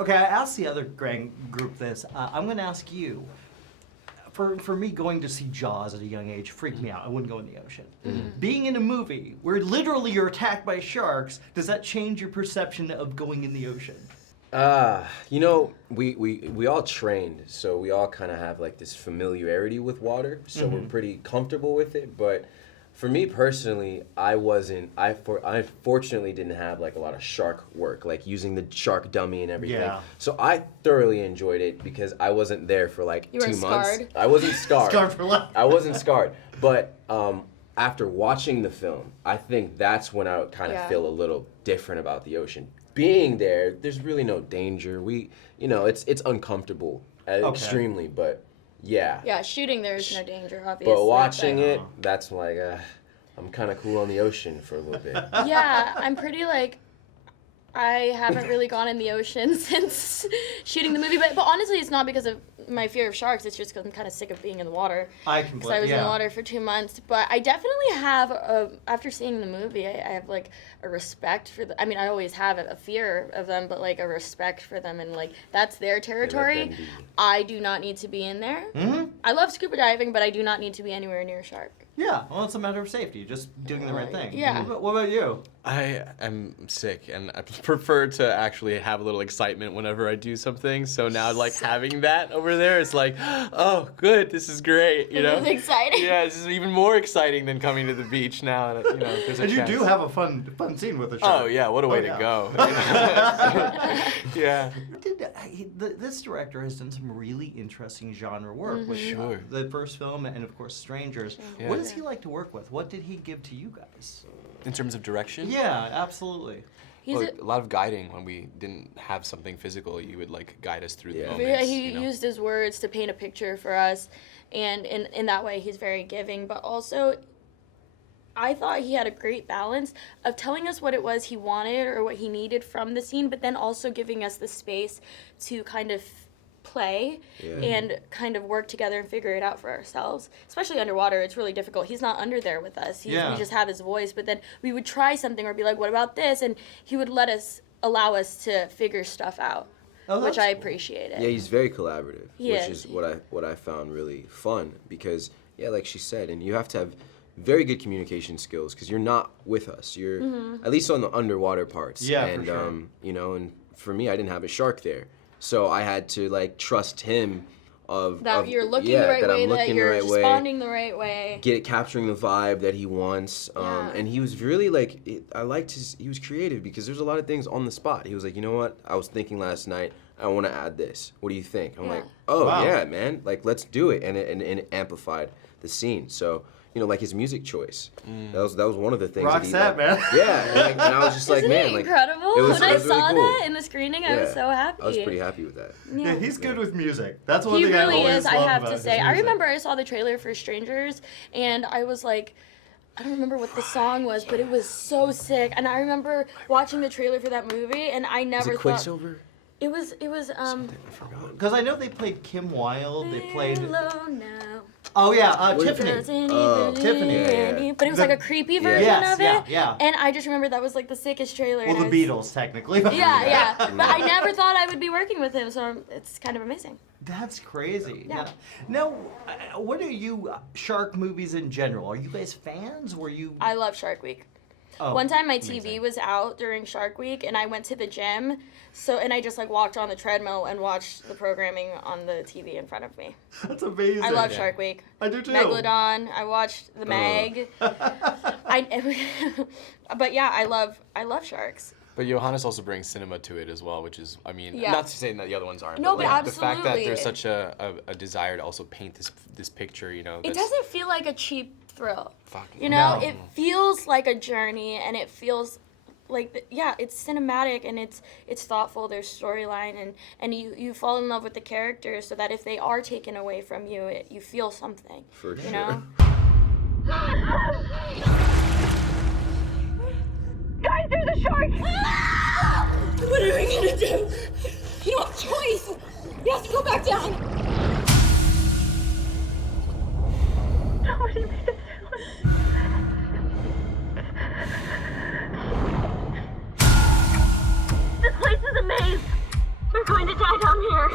Okay, I asked the other group this. I'm going to ask you. For me, going to see Jaws at a young age freaked me out. I wouldn't go in the ocean. Being in a movie where literally you're attacked by sharks, does that change your perception of going in the ocean? You know, we all trained, so we all kind of have like this familiarity with water, so we're pretty comfortable with it. But for me personally, I fortunately didn't have like a lot of shark work, like using the shark dummy and everything. Yeah. So I thoroughly enjoyed it because I wasn't there for like 2 months. Scarred? I wasn't scarred. Scarred for life. I wasn't scarred, but after watching the film, I think that's when I kind of feel a little different about the ocean. Being there, there's really no danger. It's uncomfortable extremely, but yeah. Yeah, shooting there's no danger, obviously. But watching it, that's like, I'm kind of cool on the ocean for a little bit. Yeah, I'm pretty like, I haven't really gone in the ocean since shooting the movie, but honestly, it's not because of my fear of sharks. It's just because I'm kind of sick of being in the water. Because I was in the water for 2 months. But I definitely have, after seeing the movie, I have like a respect for I mean, I always have a fear of them, but like a respect for them, and like that's their territory. I do not need to be in there. I love scuba diving, but I do not need to be anywhere near a shark. Yeah, well, it's a matter of safety, just doing the right thing. Yeah. What about you? I am sick, and I prefer to actually have a little excitement whenever I do something. So now, like, having that over there, it's like, oh, good, this is great, you know? It's exciting. Yeah, this is even more exciting than coming to the beach now. And, you know, there's a And you chance. do have a fun scene with the shark. Oh, yeah, what a way to go. Yeah. This director has done some really interesting genre work with the first film and, of course, Strangers. Yeah. What does he like to work with? What did he give to you guys? In terms of direction? Yeah, absolutely. Well, a lot of guiding. When we didn't have something physical, you would like guide us through the moments. Yeah, he used his words to paint a picture for us, and in that way he's very giving, but also I thought he had a great balance of telling us what it was he wanted or what he needed from the scene, but then also giving us the space to kind of play and kind of work together and figure it out for ourselves. Especially underwater, it's really difficult. He's not under there with us. We just have his voice, but then we would try something or be like, what about this? And he would allow us to figure stuff out, which I appreciated. Yeah, he's very collaborative, He which is. is what I found really fun because, yeah, like she said, and you have to have very good communication skills because you're not with us. You're at least on the underwater parts. Yeah, and for sure. you know, and for me, I didn't have a shark there, so I had to like trust him That you're looking the right way, that you're responding the right way. Capturing the vibe that he wants. And he was really like, he was creative because there's a lot of things on the spot. He was like, you know what? I was thinking last night, I want to add this. What do you think? I'm like, oh, yeah, man. Like, let's do it. And it amplified the scene. So, you know, like his music choice. That was one of the things. Roxette, man. Yeah. And I was just like, Isn't man. it like, incredible? When I really saw cool. that in the screening, I was so happy. I was pretty happy with that. Yeah, he's good with music. That's one he thing really I always is, love I have about to his say. I music. remember I saw the trailer for Strangers, and I was like, I don't remember what the song was, but it was so sick. And I remember watching the trailer for that movie, and I never thought... Quicksilver? It was I forgot. Because I know they played Kim Wilde. They played. Hello now. Oh yeah, Tiffany. Tiffany. Yeah. But it was like a creepy version of it. Yeah. And I just remember that was like the sickest trailer. Well, the Beatles technically. But Yeah. But I never thought I would be working with him, so it's kind of amazing. That's crazy. Yeah. Now, what are you shark movies in general? Are you guys fans? Were you? I love Shark Week. Oh, One time my TV was out during Shark Week, and I went to the gym, and I just like walked on the treadmill and watched the programming on the TV in front of me. That's amazing. I love Shark Week. I do too. Megalodon. I watched the Meg. But yeah, I love sharks. But Johannes also brings cinema to it as well, which is, I mean, Yeah. not to say that the other ones aren't. No, but but like, the fact that absolutely. there's such a desire to also paint this picture, you know. It doesn't feel like a cheap thrill. Fucking You know, No. it feels like a journey, and it feels like it's cinematic and it's thoughtful. There's storyline, and you fall in love with the characters, so that if they are taken away from you, you feel something. For you sure. know. Guys, there's a shark! What are we gonna do? You don't have a choice. You have to go back down. Nobody made it through. This place is a maze. going to die down here.